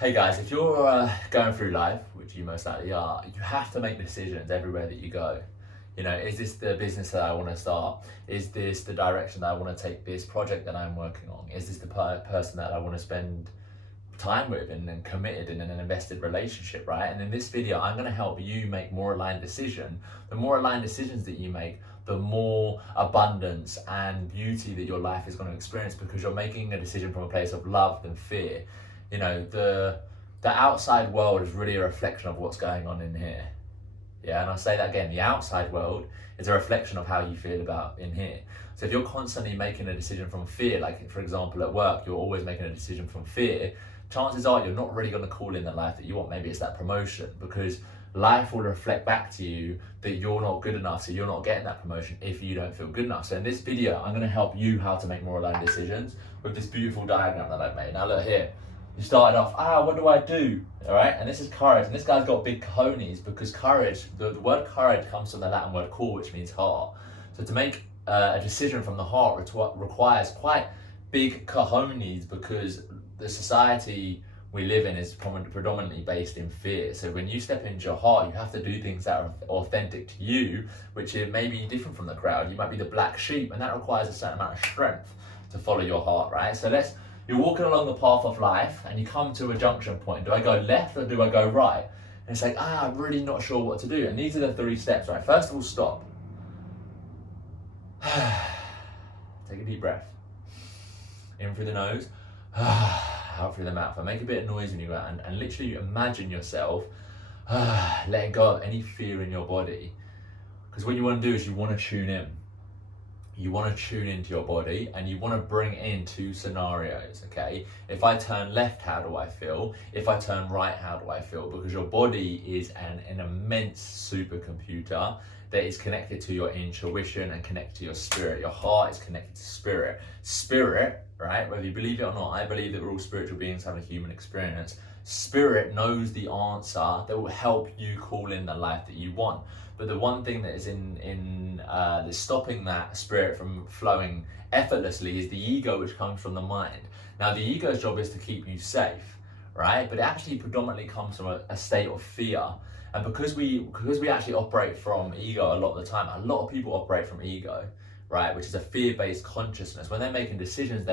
Hey guys, if you're going through life, which you most likely are, you have to make decisions everywhere that you go. You know, is this the business that I want to start? Is this the direction that I want to take this project that I'm working on? Is this the person that I want to spend time with and committed in an invested relationship, right? And in this video, I'm going to help you make more aligned decision. The more aligned decisions that you make, the more abundance and beauty that your life is going to experience because you're making a decision from a place of love than fear. You know, the outside world is really a reflection of what's going on in here. Yeah, and I'll say that again, the outside world is a reflection of how you feel about in here. So if you're constantly making a decision from fear, like for example at work, you're always making a decision from fear, chances are you're not really going to call in the life that you want. Maybe it's that promotion, because life will reflect back to you that you're not good enough, so you're not getting that promotion if you don't feel good enough. So in this video, I'm going to help you how to make more aligned decisions with this beautiful diagram that I've made. Now look here. You started off, what do I do? All right, and this is courage. And this guy's got big cojones because courage, the word courage comes from the Latin word cor, which means heart. So to make a decision from the heart requires quite big cojones because the society we live in is predominantly based in fear. So when you step into your heart, you have to do things that are authentic to you, which may be different from the crowd. You might be the black sheep, and that requires a certain amount of strength to follow your heart, right? So you're walking along the path of life and you come to a junction point. Do I go left or do I go right? And it's like, I'm really not sure what to do. And these are the 3 steps, right? First of all, stop. Take a deep breath. In through the nose, out through the mouth. And make a bit of noise when you go out and literally imagine yourself letting go of any fear in your body. Because what you want to do is you want to tune in. You want to tune into your body and you want to bring in 2 scenarios, okay? If I turn left, how do I feel? If I turn right, how do I feel? Because your body is an immense supercomputer that is connected to your intuition and connected to your spirit. Your heart is connected to spirit. Spirit, right? Whether you believe it or not, I believe that we're all spiritual beings having a human experience. Spirit knows the answer that will help you call in the life that you want. But the one thing that is that's stopping that spirit from flowing effortlessly is the ego, which comes from the mind. Now, the ego's job is to keep you safe, right? But it actually predominantly comes from a state of fear. And because we actually operate from ego a lot of the time, a lot of people operate from ego, right? Which is a fear-based consciousness. When they're making decisions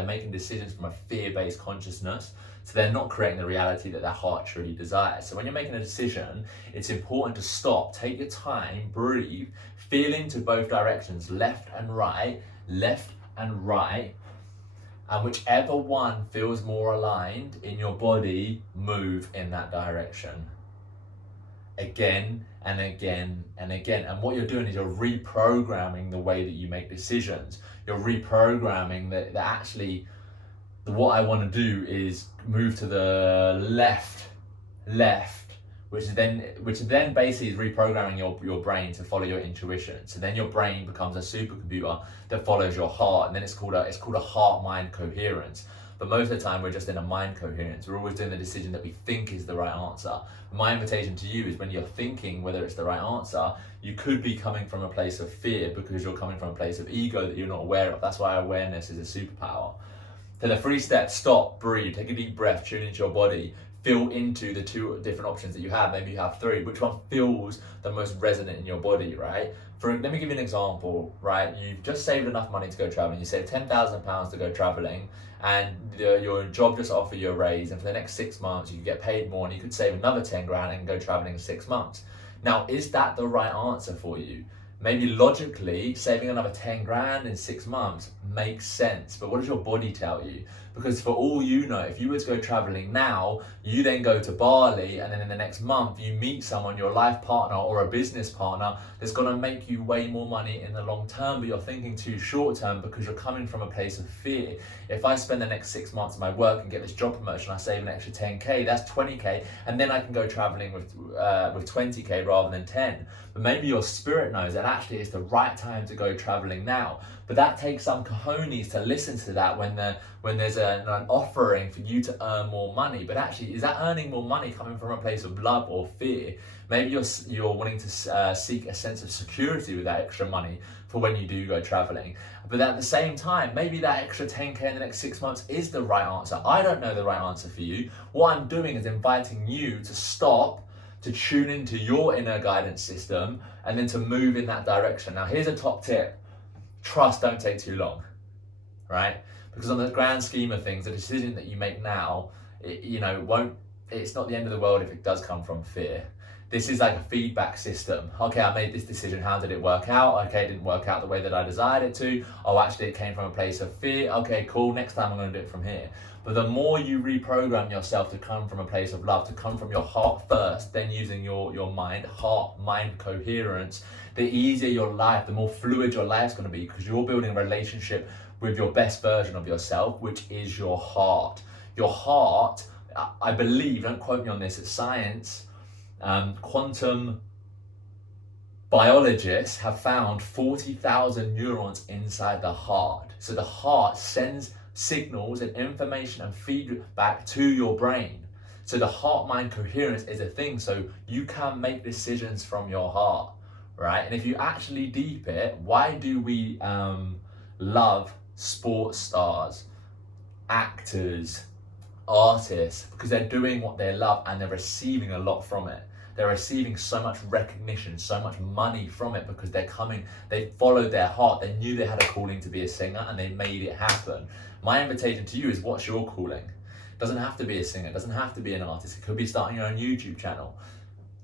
from a fear-based consciousness. So they're not creating the reality that their heart truly desires. So when you're making a decision, it's important to stop, take your time, breathe, feel into both directions, left and right, and whichever one feels more aligned in your body, move in that direction. Again and again and again. And what you're doing is you're reprogramming the way that you make decisions. You're reprogramming that actually what I want to do is move to the left, which then basically is reprogramming your brain to follow your intuition. So then your brain becomes a supercomputer that follows your heart, and then it's called a heart-mind coherence. But most of the time we're just in a mind coherence. We're always doing the decision that we think is the right answer. My invitation to you is when you're thinking whether it's the right answer, you could be coming from a place of fear because you're coming from a place of ego that you're not aware of. That's why awareness is a superpower. So the 3 steps: stop, breathe, take a deep breath, tune into your body, feel into the 2 different options that you have. Maybe you have 3. Which one feels the most resonant in your body, right? Let me give you an example, right? You've just saved enough money to go traveling. You saved £10,000 to go traveling, and your job just offered you a raise, and for the next 6 months you could get paid more, and you could save another 10 grand and go traveling in 6 months. Now, is that the right answer for you? Maybe logically, saving another 10 grand in 6 months makes sense, but what does your body tell you? Because for all you know, if you were to go traveling now, you then go to Bali, and then in the next month you meet someone, your life partner or a business partner, that's gonna make you way more money in the long term, but you're thinking too short term because you're coming from a place of fear. If I spend the next 6 months of my work and get this job promotion, I save an extra 10K, that's 20K, and then I can go traveling with 20K rather than 10. But maybe your spirit knows that actually it's the right time to go traveling now. But that takes some cojones to listen to that when there's an offering for you to earn more money, but actually, is that earning more money coming from a place of love or fear? Maybe you're wanting to seek a sense of security with that extra money for when you do go traveling. But at the same time, maybe that extra 10K in the next 6 months is the right answer. I don't know the right answer for you. What I'm doing is inviting you to stop, to tune into your inner guidance system, and then to move in that direction. Now, here's a top tip. Trust don't take too long, right? Because on the grand scheme of things, the decision that you make now, it's not the end of the world if it does come from fear. This is like a feedback system. Okay, I made this decision. How did it work out? Okay, it didn't work out the way that I desired it to. Oh, actually, it came from a place of fear. Okay, cool. Next time I'm going to do it from here. But the more you reprogram yourself to come from a place of love, to come from your heart first, then using your mind, heart-mind coherence, the easier your life, the more fluid your life's going to be, because you're building a relationship with your best version of yourself, which is your heart. Your heart, I believe, don't quote me on this, it's science, quantum biologists have found 40,000 neurons inside the heart. So the heart sends signals and information and feedback to your brain. So the heart-mind coherence is a thing. So you can make decisions from your heart, right? And if you actually deep it, why do we love sports stars, actors, artists? Because they're doing what they love and they're receiving a lot from it. They're receiving so much recognition, so much money from it, because they followed their heart. They knew they had a calling to be a singer and they made it happen. My invitation to you is, what's your calling? It doesn't have to be a singer, it doesn't have to be an artist. It could be starting your own YouTube channel.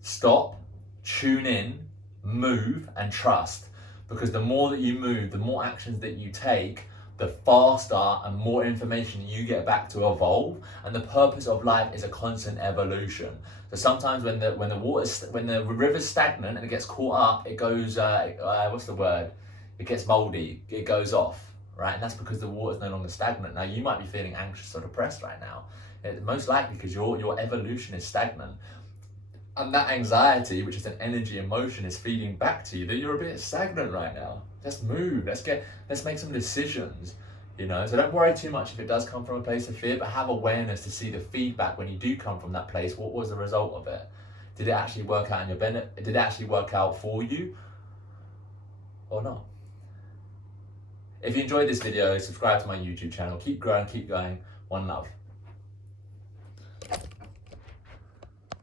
Stop, tune in, move and trust. Because the more that you move, the more actions that you take, the faster and more information you get back to evolve. And the purpose of life is a constant evolution. So sometimes when the river's stagnant and it gets caught up, it goes it gets moldy, it goes off, right? And that's because the water's no longer stagnant. Now you might be feeling anxious or depressed right now. It's most likely because your evolution is stagnant. And that anxiety, which is an energy emotion, is feeding back to you that you're a bit stagnant right now. Let's move, let's make some decisions, So don't worry too much if it does come from a place of fear, but have awareness to see the feedback when you do come from that place. What was the result of it? Did it actually work out in your benefit? Did it actually work out for you or not? If you enjoyed this video, subscribe to my YouTube channel. Keep growing, keep going. One love.